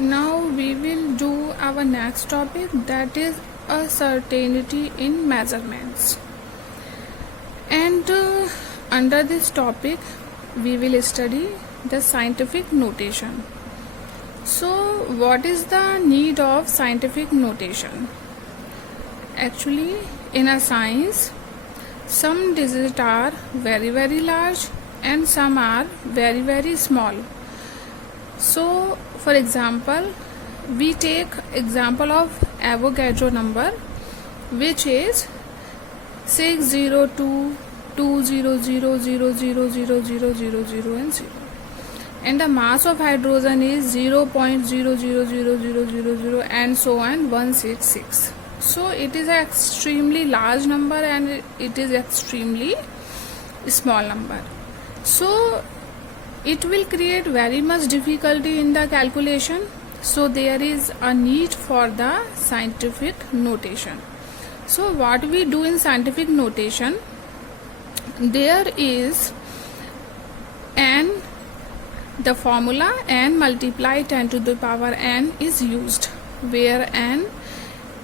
Now we will do our next topic, that is a certainty in measurements. And under this topic we will study the scientific notation. So what is the need of scientific notation? Actually, in a science, some digits are very large and some are very small. So for example, we take example of Avogadro number, which is 602.200000000 and 0, and the mass of hydrogen is 0.000000 and so on 166. So it is an extremely large number and it is extremely small number. So it will create very much difficulty in the calculation. So there is a need for the scientific notation. So what we do in scientific notation, there is n, the formula n multiply 10 to the power n is used, where n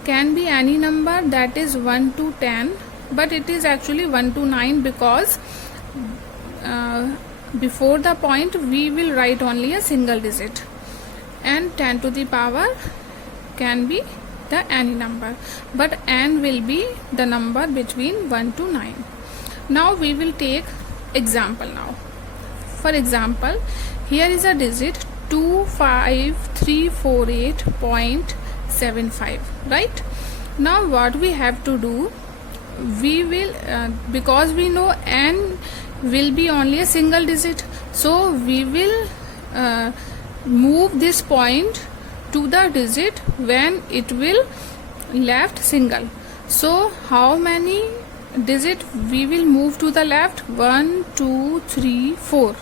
can be any number, that is 1 to 10, but it is actually 1 to 9 because before the point we will write only a single digit, and 10 to the power can be the any number, but n will be the number between 1 to 9. Now we will take example now. For example, here is a digit 25348.75, right? Now what we have to do, we will because we know n will be only a single digit, so we will move this point to the digit when it will left single. So how many digit we will move to the left? 1 2 3 4.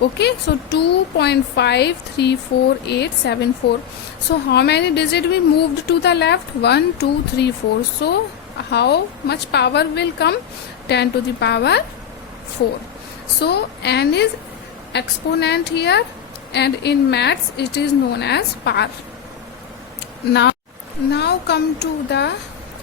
Okay, so 2.534874. So how many digit we moved to the left? 1 2 3 4. So how much power will come? 10 to the power 4. So n is exponent here, and in maths it is known as power. Now come to the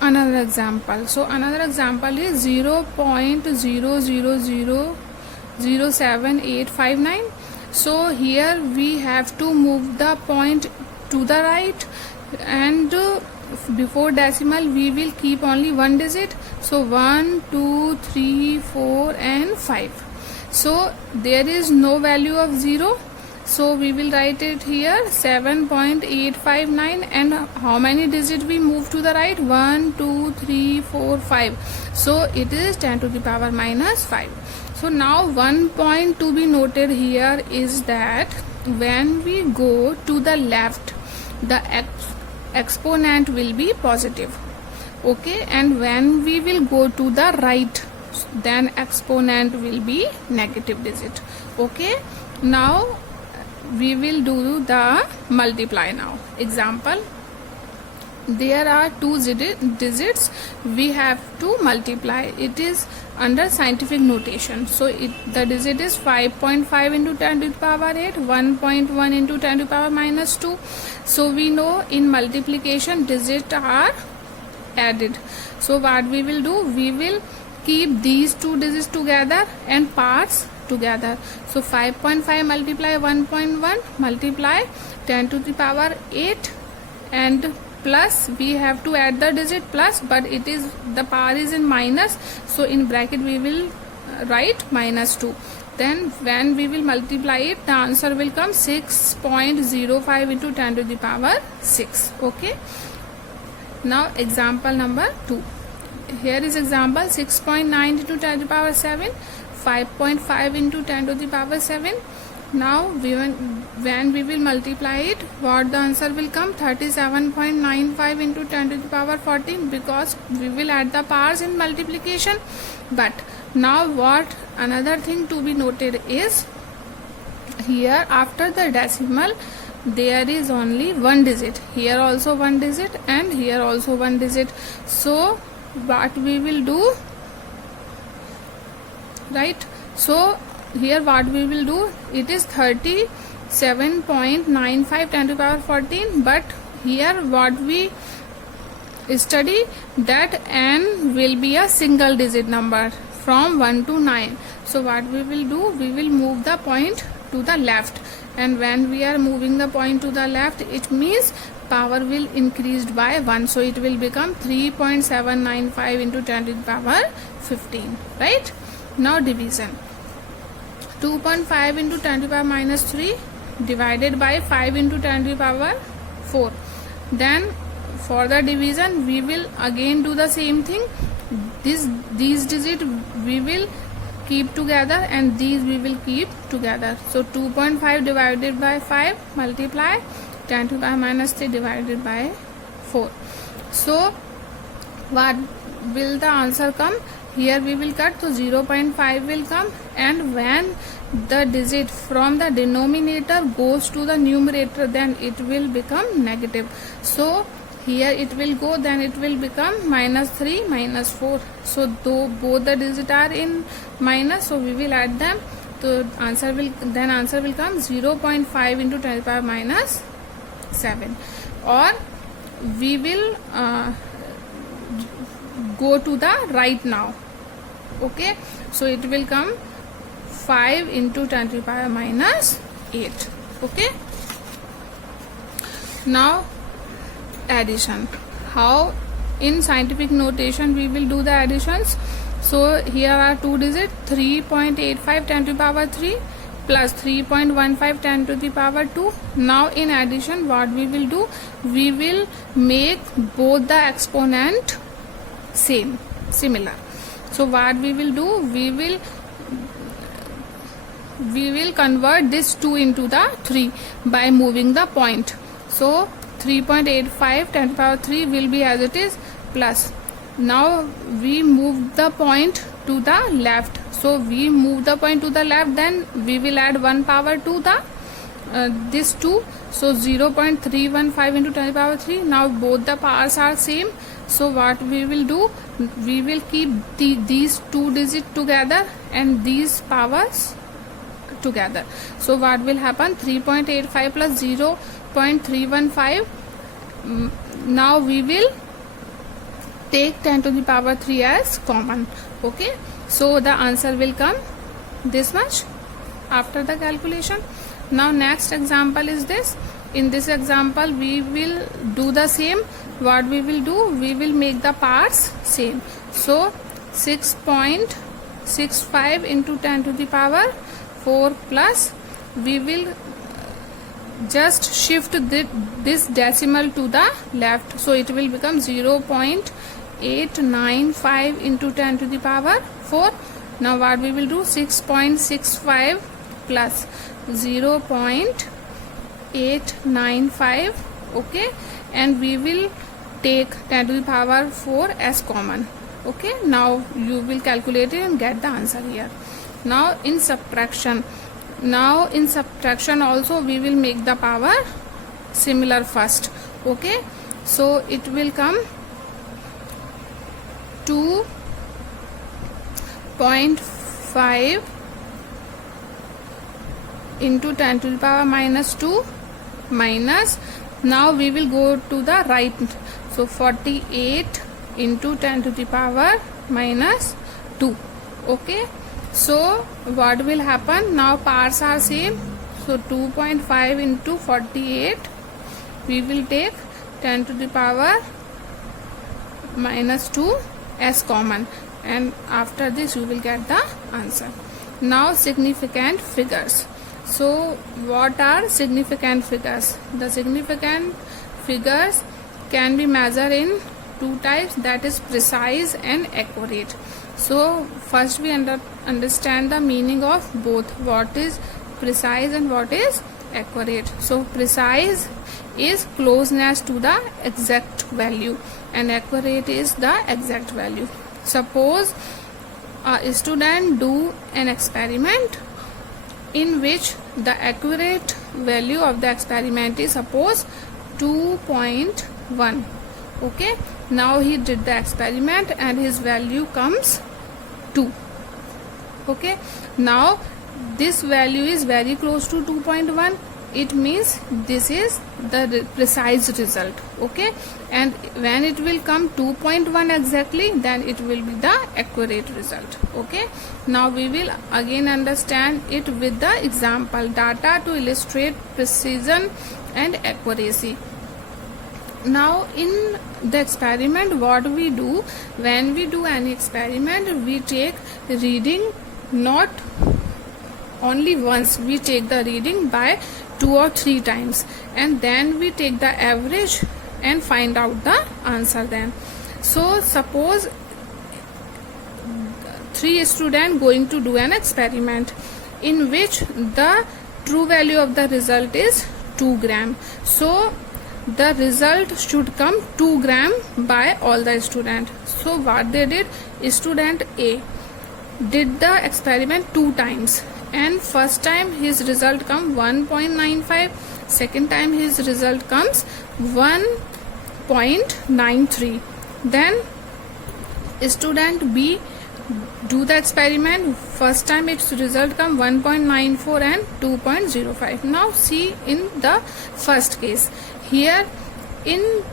another example. So another example is 0.00007859. So here we have to move the point to the right, and before decimal we will keep only one digit. So 1 2 3 4 and 5. So there is no value of 0, so we will write it here 7.859, and how many digits we move to the right? 1 2 3 4 5. So it is 10 to the power minus 5. So now one point to be noted here is that when we go to the left, the exponent will be positive, okay, and when we will go to the right, then exponent will be negative digit. Okay, now we will do the multiply now. Example, there are two digits we have to multiply. It is under scientific notation. So the digit is 5.5 into 10 to the power 8, 1.1 into 10 to the power minus 2. So we know in multiplication digits are added. So what we will do, we will keep these two digits together and parts together. So 5.5 multiply 1.1 multiply 10 to the power 8, and plus we have to add the digit plus, but it is the power is in minus, so in bracket we will write minus 2. Then when we will multiply it, the answer will come 6.05 into 10 to the power 6. Okay, now example number 2. Here is example 6.9 into 10 to the power 7, 5.5 into 10 to the power 7. Now when we will multiply it, what the answer will come? 37.95 into 10 to the power 14, because we will add the powers in multiplication. But now what another thing to be noted is, here after the decimal there is only one digit, here also one digit and here also one digit. So what we will do, right? So here what we will do, it is 37 7.95 10 to the power 14, but here what we study that n will be a single digit number from 1 to 9. So what we will do, we will move the point to the left, and when we are moving the point to the left, it means power will increased by 1, so it will become 3.795 into 10 to the power 15, right? Now division, 2.5 into 10 to the power minus 3 divided by 5 into 10 to the power 4. Then for the division we will again do the same thing. These digits we will keep together and these we will keep together. So 2.5 divided by 5 multiply 10 to the power minus 3 divided by 4. So what will the answer come? Here we will cut, so 0.5 will come, and when the digit from the denominator goes to the numerator, then it will become negative. So here it will go, then it will become minus 3 minus 4. So though both the digits are in minus, so we will add them. So answer will come 0.5 into 10 to the power minus 7, or we will go to the right now. Okay, so it will come 5 into 10 to the power minus 8. Okay, now addition. How in scientific notation we will do the additions? So here are two digits, 3.85 10 to the power 3 plus 3.15 10 to the power 2. Now in addition what we will do, we will make both the exponent similar. So what we will do, we will convert this 2 into the 3 by moving the point. So 3.85 10 to the power 3 will be as it is, plus now we move the point to the left. So we move the point to the left, then we will add 1 power to the this 2. So 0.315 into 10 to the power 3. Now both the powers are same. So what we will do, we will keep these two digits together and these powers together. So what will happen, 3.85 plus 0.315. Now we will take 10 to the power 3 as common. Okay, so the answer will come this much after the calculation. Now next example is this. In this example we will do the same. What we will do, we will make the parts same. So 6.65 into 10 to the power 4 plus, we will just shift this decimal to the left, so it will become 0.895 into 10 to the power 4. Now what we will do, 6.65 plus 0.895, okay, and we will take 10 to the power 4 as common. Okay, now you will calculate it and get the answer here. Now in subtraction also we will make the power similar first. Okay, so it will come 2.5 into 10 to the power minus 2 minus, now we will go to the right, so 48 into 10 to the power minus 2. Okay, so what will happen, now powers are same, so 2.5 into 48, we will take 10 to the power minus 2 as common, and after this you will get the answer. Now significant figures. So what are significant figures? The significant figures can be measured in two types, that is precise and accurate. So first we understand the meaning of both, what is precise and what is accurate. So precise is closeness to the exact value and accurate is the exact value. Suppose a student do an experiment in which the accurate value of the experiment is suppose 2.1. Okay, now he did the experiment and his value comes 2. Okay, now this value is very close to 2.1, it means this is the precise result. Okay, and when it will come 2.1 exactly, then it will be the accurate result. Okay, now we will again understand it with the example data to illustrate precision and accuracy. Now in the experiment, what we do, when we do any experiment, we take reading not only once, we take the reading by 2 or 3 times, and then we take the average and find out the answer then. So suppose 3 students going to do an experiment in which the true value of the result is 2 gram. So the result should come 2 gram by all the students. So what they did, student A did the experiment 2 times, and first time his result come 1.95, second time his result comes 1.93. then student B do the experiment, first time its result come 1.94 and 2.05. now see in the first case, here in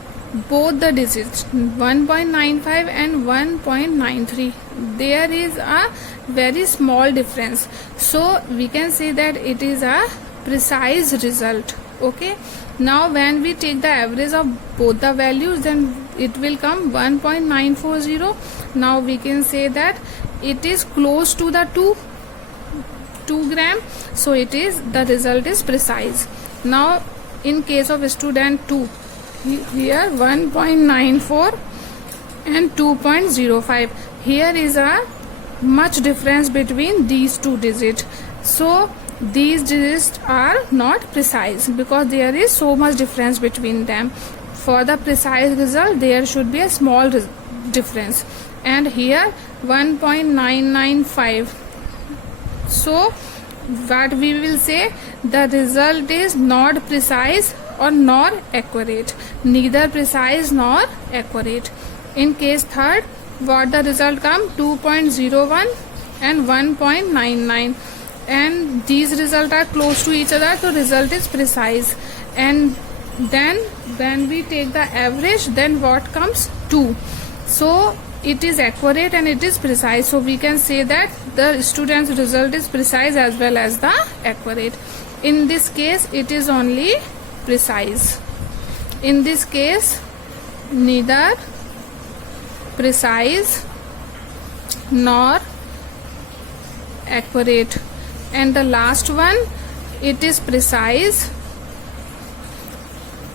both the digits 1.95 and 1.93, there is a very small difference, so we can say that it is a precise result. Okay, now when we take the average of both the values, then it will come 1.940. now we can say that it is close to the 2 gram, so it is, the result is precise. Now in case of student 2, here 1.94 and 2.05, here is a much difference between these 2 digits, so these digits are not precise because there is so much difference between them. For the precise result, there should be a small difference, and here 1.995. so what we will say, the result is not precise or nor accurate, neither precise nor accurate. In case third, what the result come, 2.01 and 1.99, and these results are close to each other, so result is precise. And then when we take the average, then what comes, 2, so it is accurate and it is precise, so we can say that the student's result is precise as well as the accurate. In this case it is only precise, in this case neither precise nor accurate, and the last one, it is precise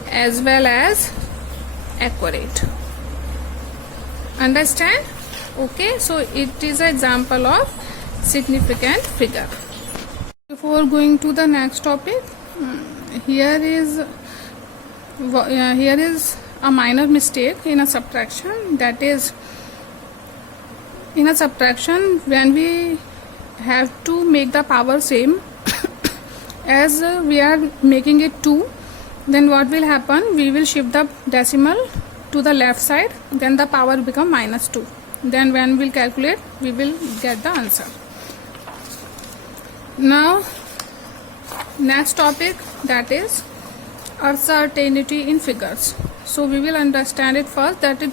as well as accurate. Understand? Okay, so it is an example of significant figure. Before going to the next topic, here is a minor mistake in a subtraction. That is, in a subtraction, when we have to make the power same as we are making it 2, then what will happen, we will shift the decimal to the left side, then the power become -2. Then when we'll calculate, we will get the answer. Now next topic, that is uncertainty in figures. So we will understand it first, that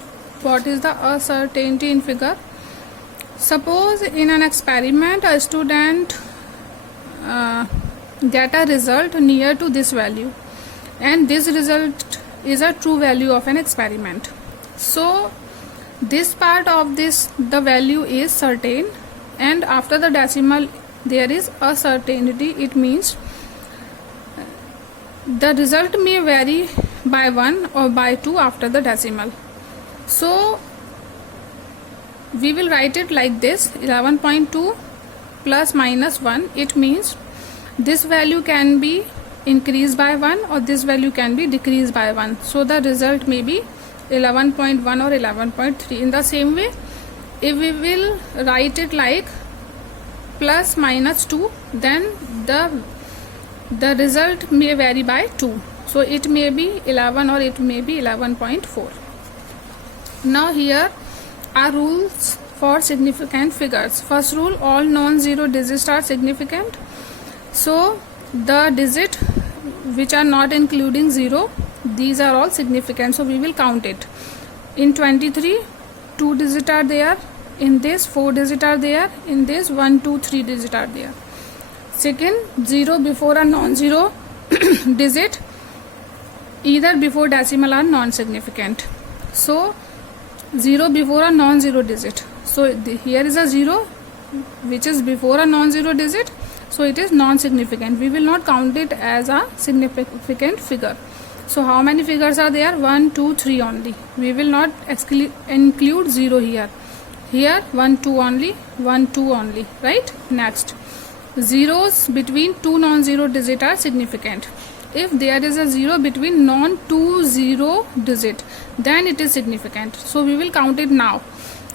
what is the uncertainty in figure. Suppose in an experiment a student get a result near to this value, and this result is a true value of an experiment. So this part of this, the value is certain, and after the decimal there is uncertainty. It means the result may vary by 1 or by 2 after the decimal. So we will write it like this, 11.2 plus minus 1. It means this value can be increased by 1 or this value can be decreased by 1. So the result may be 11.1 or 11.3. In the same way, if we will write it like plus minus 2, then the result may vary by 2. So it may be 11 or it may be 11.4. Now here are rules for significant figures. First rule, all non-zero digits are significant. So the digit which are not including 0, these are all significant, so we will count it. In 23, 2 digit are there, in this 4 digit are there, in this 1, 2, 3 digit are there. Second, 0 before a non-zero digit, either before decimal are non-significant. So 0 before a non-zero digit, so here is a 0 which is before a non-zero digit, so it is non-significant. We will not count it as a significant figure. So how many figures are there? 1, 2, 3 only. We will not include 0 here. Here 1, 2 only, 1, 2 only, right? Next, zeros between two non-zero digit are significant. If there is a 0 between non-two zero digit, then it is significant. So we will count it now.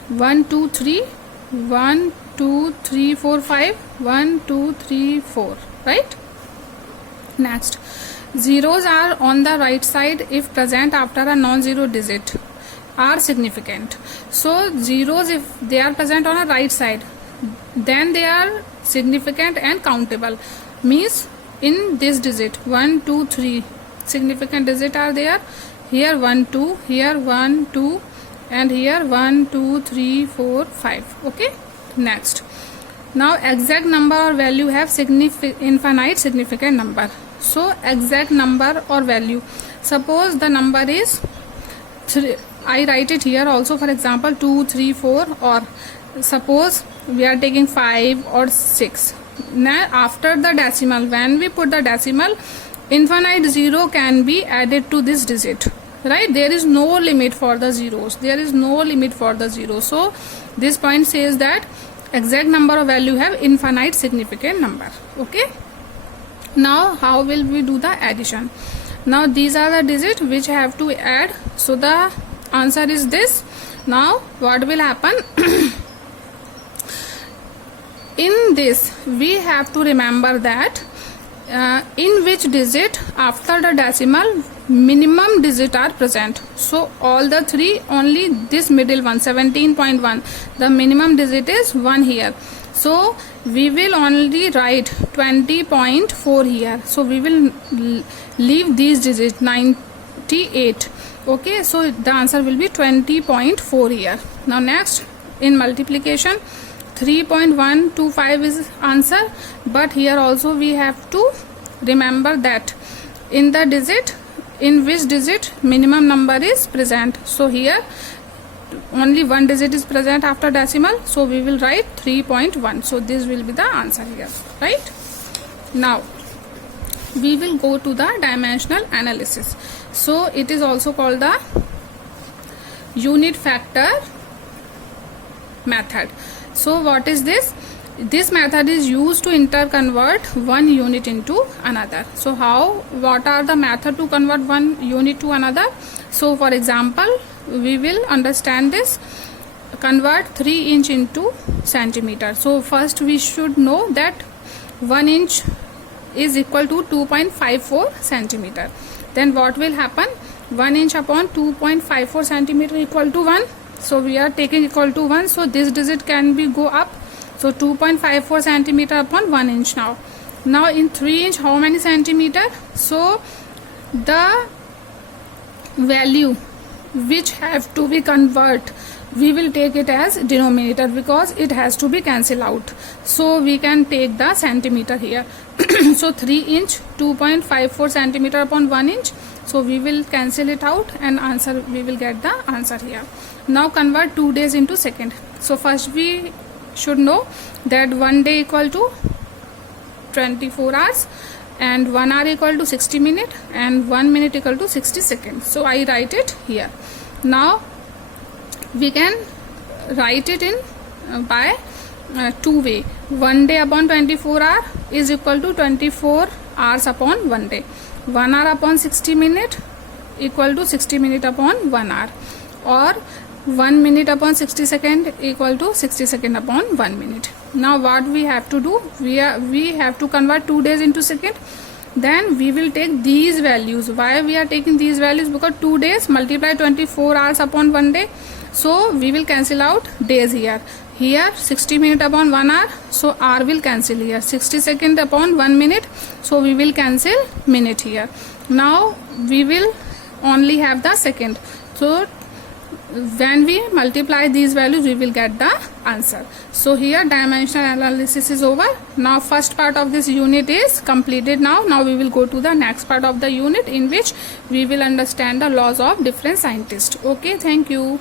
1, 2, 3, 1, 2, 3, 4, 5, 1, 2, 3, 4, right? Next, zeros are on the right side if present after a non-zero digit are significant. So zeros, if they are present on a right side, then they are significant and countable. Means in this digit 1, 2, 3 significant digit are there. Here 1, 2, here 1, 2, and here 1, 2, 3, 4, 5. Okay. Next, now exact number or value have infinite significant number. So exact number or value, suppose the number is 3, I write it here also, for example 2, 3, 4, or suppose we are taking 5 or 6. Now after the decimal, when we put the decimal, infinite 0 can be added to this digit, right? There is no limit for the zeros, there is no limit for the zeros. So this point says that exact number or value have infinite significant number. Okay. Now how will we do the addition? Now these are the digits which have to add, so the answer is this. Now what will happen? In this we have to remember that in which digit after the decimal minimum digit are present. So all the three, only this middle one 17.1, the minimum digit is 1 here. So we will only write 20.4 here. So we will leave these digits 98. Okay, so the answer will be 20.4 here. Now next, in multiplication, 3.125 is answer, but here also we have to remember that in the digit, in which digit minimum number is present. So here only one digit is present after decimal, so we will write 3.1. so this will be the answer here, right? Now we will go to the dimensional analysis. So it is also called the unit factor method. So what is this? This method is used to interconvert one unit into another. So what are the method to convert one unit to another? So for example, we will understand this. Convert 3 inch into centimeter. So first we should know that 1 inch is equal to 2.54 centimeter. Then what will happen? 1 inch upon 2.54 centimeter equal to 1. So we are taking equal to 1. So this digit can be go up. So 2.54 centimeter upon 1 inch now. Now in 3 inch, how many centimeter? So the value which have to be convert, we will take it as denominator because it has to be cancelled out. So we can take the centimeter here. So 3 inch, 2.54 centimeter upon 1 inch. So we will cancel it out and answer, we will get the answer here. Now convert 2 days into second. So first we should know that 1 day equal to 24 hours and 1 hour equal to 60 minutes and 1 minute equal to 60 seconds. So I write it here. Now we can write it in by two way. 1 day upon 24 hour is equal to 24 hours upon 1 day. 1 hour upon 60 minutes equal to 60 minutes upon 1 hour, or 1 minute upon 60 second equal to 60 second upon 1 minute. Now what we have to do? We have to convert 2 days into second. Then we will take these values. Why we are taking these values? Because 2 days multiply 24 hours upon 1 day. So we will cancel out days here. here 60 minute upon 1 hour, so r will cancel here. 60 second upon 1 minute, so we will cancel minute here. Now we will only have the second, so when we multiply these values we will get the answer. So here dimensional analysis is over. Now first part of this unit is completed. Now we will go to the next part of the unit, in which we will understand the laws of different scientists. Okay, thank you.